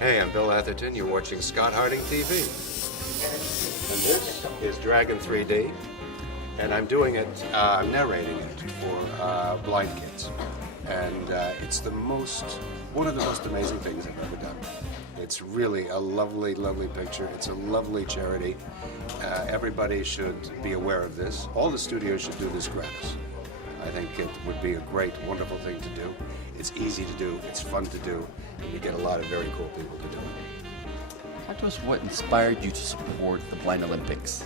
Hey, I'm Bill Atherton. You're watching Scott Harding TV. And this is Dragon 3D. And I'm doing it, I'm narrating it for blind kids. And it's one of the most amazing things I've ever done. It's really a lovely, lovely picture. It's a lovely charity. Everybody should be aware of this. All the studios should do this gratis. I think it would be a great, wonderful thing to do. It's easy to do, it's fun to do, and you get a lot of very cool people to do it. Talk to us what inspired you to support the Blind Olympics.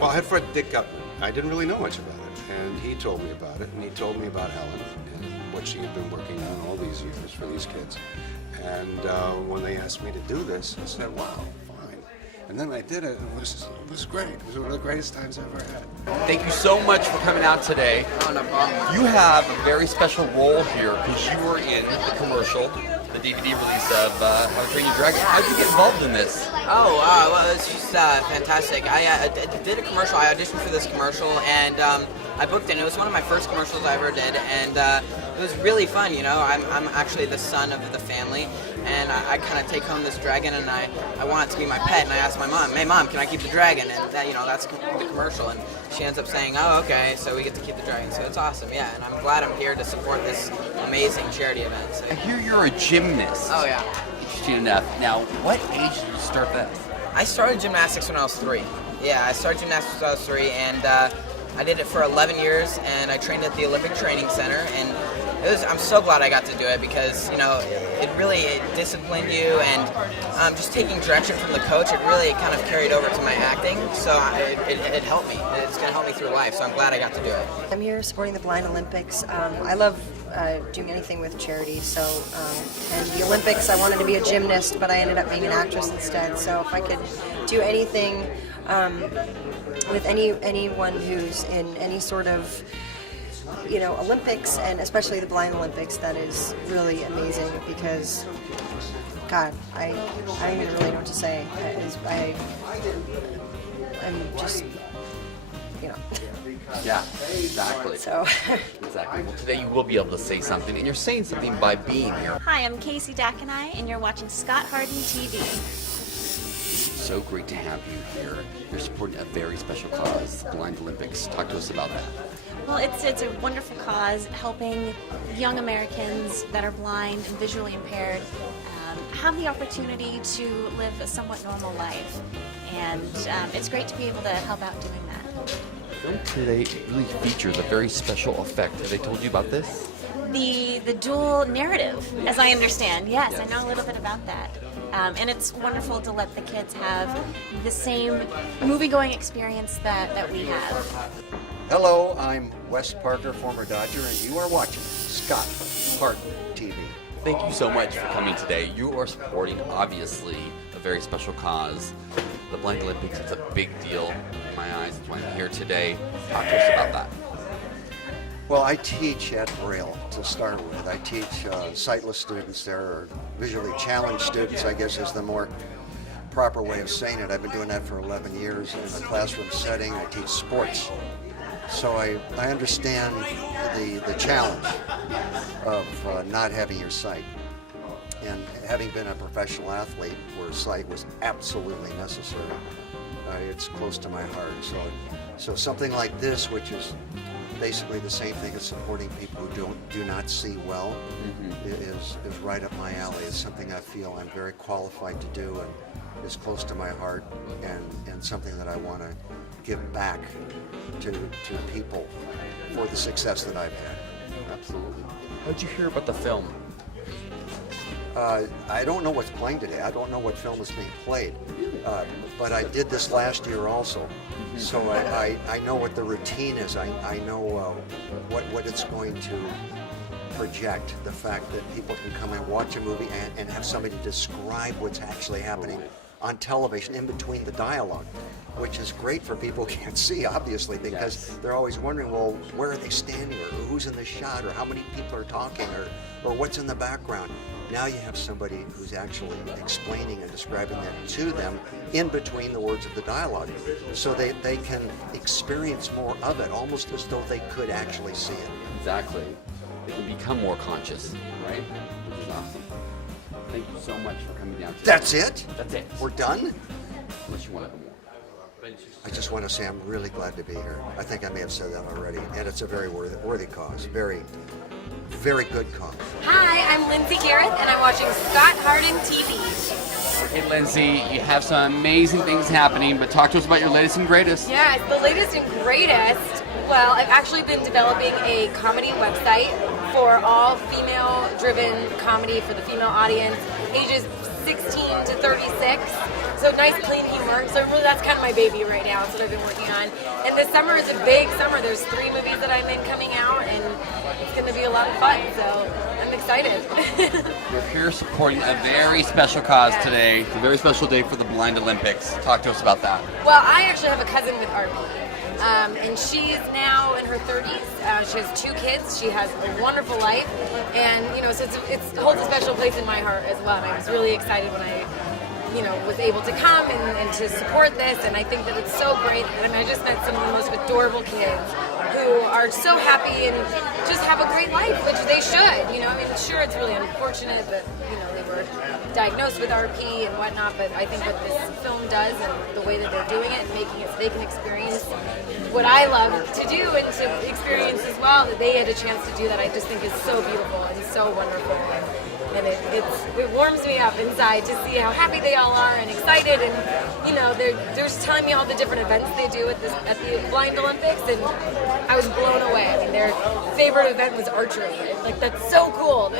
Well, I had friend Dick Gutman. I didn't really know much about it, and he told me about it, and he told me about Helen and what she had been working on all these years for these kids. And when they asked me to do this, I said, wow, fine. And then I did it, and it was great. It was one of the greatest times I've ever had. Thank you so much for coming out today. Oh, no problem. You have a very special role here because you were in the commercial, the DVD release of How to Train Your Dragon. How did you get involved in this? Oh, well, it's just fantastic. I did a commercial. I auditioned for this commercial, and I booked it. It was one of my first commercials I ever did, and it was really fun. You know, I'm actually the son of the family, and I kind of take home this dragon, and I want it to be my pet. And I asked my mom, "Hey, mom, can I keep the dragon?" And that, that's the commercial, and she ends up saying, "Oh, okay." So we get to keep the dragon. So it's awesome, yeah. And I'm glad I'm here to support this amazing charity event. So. I hear you're a gymnast. Oh yeah. Interesting enough. Now, what age did you start that? I started gymnastics when I was 3. Yeah, I started gymnastics when I was 3, and I did it for 11 years, and I trained at the Olympic Training Center, and I'm so glad I got to do it because, it disciplined you, and just taking direction from the coach, it really kind of carried over to my acting, so it helped me. It's going to help me through life, so I'm glad I got to do it. I'm here supporting the Blind Olympics. I love doing anything with charity, so, and the Olympics, I wanted to be a gymnast, but I ended up being an actress instead, so if I could do anything with anyone who's in any sort of Olympics, and especially the Blind Olympics, that is really amazing because, God, I don't even really know what to say. I'm just, Yeah, exactly. So. Exactly. Well, today you will be able to say something, and you're saying something by being here. Hi, I'm Casey Dakanai, and you're watching Scott Harding TV. So great to have you here. You're supporting a very special cause, the Blind Olympics. Talk to us about that. Well, it's a wonderful cause, helping young Americans that are blind and visually impaired have the opportunity to live a somewhat normal life. And it's great to be able to help out doing that. The film today really features a very special effect. Have they told you about this? The dual narrative, as I understand. Yes, I know a little bit about that. And it's wonderful to let the kids have the same movie-going experience that we have. Hello, I'm Wes Parker, former Dodger, and you are watching Scott Harding TV. Thank you so much for coming today. You are supporting, obviously, a very special cause. The Blind Olympics, it's a big deal in my eyes. That's why I'm here today. Talk to us about that. Well, I teach at Braille to start with. I teach sightless students there, or visually challenged students, I guess is the more proper way of saying it. I've been doing that for 11 years in a classroom setting. I teach sports. So I understand the challenge of not having your sight. And having been a professional athlete where sight was absolutely necessary, it's close to my heart. So something like this, which is basically the same thing as supporting people who do not see well, is right up my alley. It's something I feel I'm very qualified to do, and is close to my heart, and something that I want to give back to people for the success that I've had. Absolutely. How did you hear about the film? I don't know what's playing today. I don't know what film is being played, but I did this last year also, so I know what the routine is. I know what it's going to project. The fact that people can come and watch a movie and have somebody describe what's actually happening on television in between the dialogue, which is great for people who can't see, obviously, because they're always wondering, well, where are they standing, or who's in the shot, or how many people are talking, or what's in the background. Now you have somebody who's actually explaining and describing that to them in between the words of the dialogue, so they can experience more of it, almost as though they could actually see it. Exactly. They can become more conscious, right? Which is awesome. Thank you so much for coming down today. That's it? That's it. We're done? Unless you want to have more. I just want to say I'm really glad to be here. I think I may have said that already. And it's a very worthy cause. Very, very good cause. Hi, I'm Lindsay Garrett, and I'm watching Scott Harding TV. Hey, Lindsay, you have some amazing things happening, but talk to us about your latest and greatest. Yeah, it's the latest and greatest. Well, I've actually been developing a comedy website for all female-driven comedy for the female audience, ages 16 to 36. So nice, clean humor. So really, that's kind of my baby right now. That's what I've been working on. And this summer is a big summer. There's 3 movies that I'm in coming out, and it's going to be a lot of fun. So I'm excited. You're here supporting a very special cause today. It's a very special day for the Blind Olympics. Talk to us about that. Well, I actually have a cousin with RP. And she's now in her 30s. She has 2 kids. She has a wonderful life, and so it holds a special place in my heart as well. And I was really excited when I, was able to come and to support this. And I think that it's so great. And I just met some of the most adorable kids who are so happy and just have a great life, which they should. Sure, it's really unfortunate that they were diagnosed with RP and whatnot, but I think what this film does and the way that they're doing it and making it so they can experience what I love to do and to experience as well, that they had a chance to do that, I just think is so beautiful and so wonderful. And it warms me up inside to see how happy they all are and excited, and they're just telling me all the different events they do at the Blind Olympics, and I was blown away. I mean, their favorite event was archery. Like, that's so cool.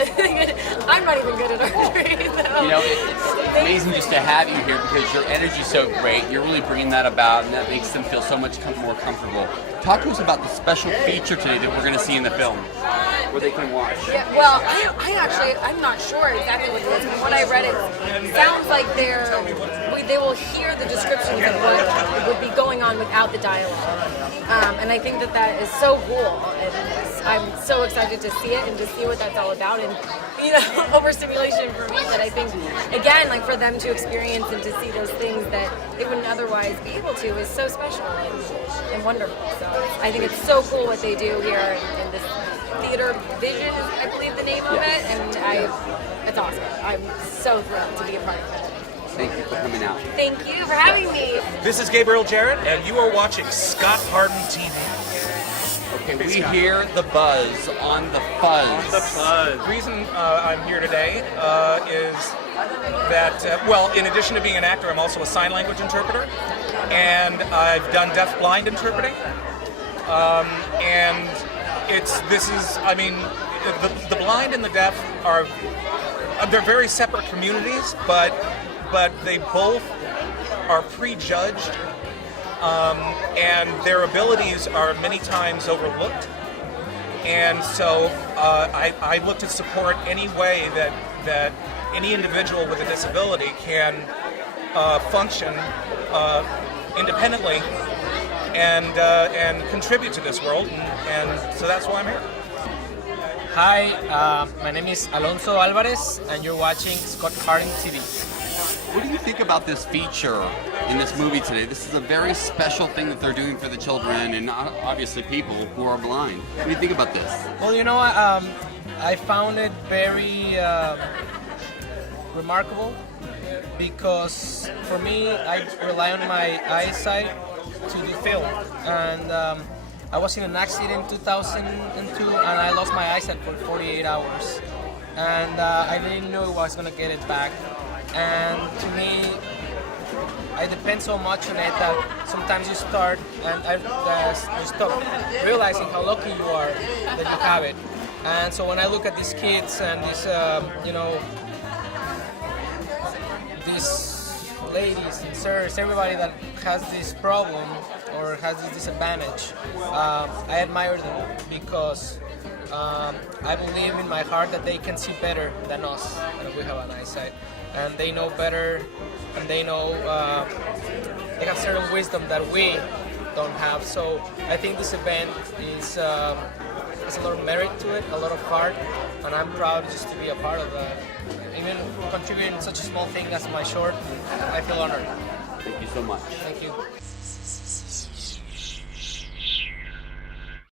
I'm not even good at archery. So. It's amazing just to have you here because your energy's so great. You're really bringing that about, and that makes them feel so much more comfortable. Talk to us about the special feature today that we're going to see in the film, where they can watch. Yeah, well, I'm not sure exactly what it is. From what I read, it sounds like they will hear the descriptions of what would be going on without the dialogue. And I think that is so cool. And I'm so excited to see it and to see what that's all about. And, overstimulation for me, that I think, again, like for them to experience and to see those things that they wouldn't otherwise be able to is so special and wonderful. So I think it's so cool what they do here in this Theater Vision, I believe the name of it, and it's awesome. I'm so thrilled to be a part of it. Thank you for coming out. Thank you for having me. This is Gabriel Jarrett, and you are watching Scott Harding TV. Okay, we hear the buzz on the fuzz. The reason I'm here today is that, in addition to being an actor, I'm also a sign language interpreter, and I've done deaf-blind interpreting, and the blind and the deaf they're very separate communities, but they both are prejudged, and their abilities are many times overlooked. And so I look to support any way that any individual with a disability can function independently and contribute to this world, and so that's why I'm here. Hi, my name is Alonso Alvarez, and you're watching Scott Harding TV. What do you think about this feature in this movie today? This is a very special thing that they're doing for the children and obviously people who are blind. What do you think about this? Well, I found it very remarkable because for me, I rely on my eyesight to do film, and I was in an accident in 2002 and I lost my eyesight for 48 hours, and I didn't know I was going to get it back. And to me, I depend so much on it that sometimes you start and you stop realizing how lucky you are that you have it. And so when I look at these kids and these ladies and sirs, everybody that has this problem or has this disadvantage, I admire them because I believe in my heart that they can see better than us, and we have an eyesight. And they know better, and they know they have certain wisdom that we don't have. So I think this event has a lot of merit to it, a lot of heart, and I'm proud just to be a part of that. Even contributing such a small thing as my short, I feel honored. Thank you so much. Thank you.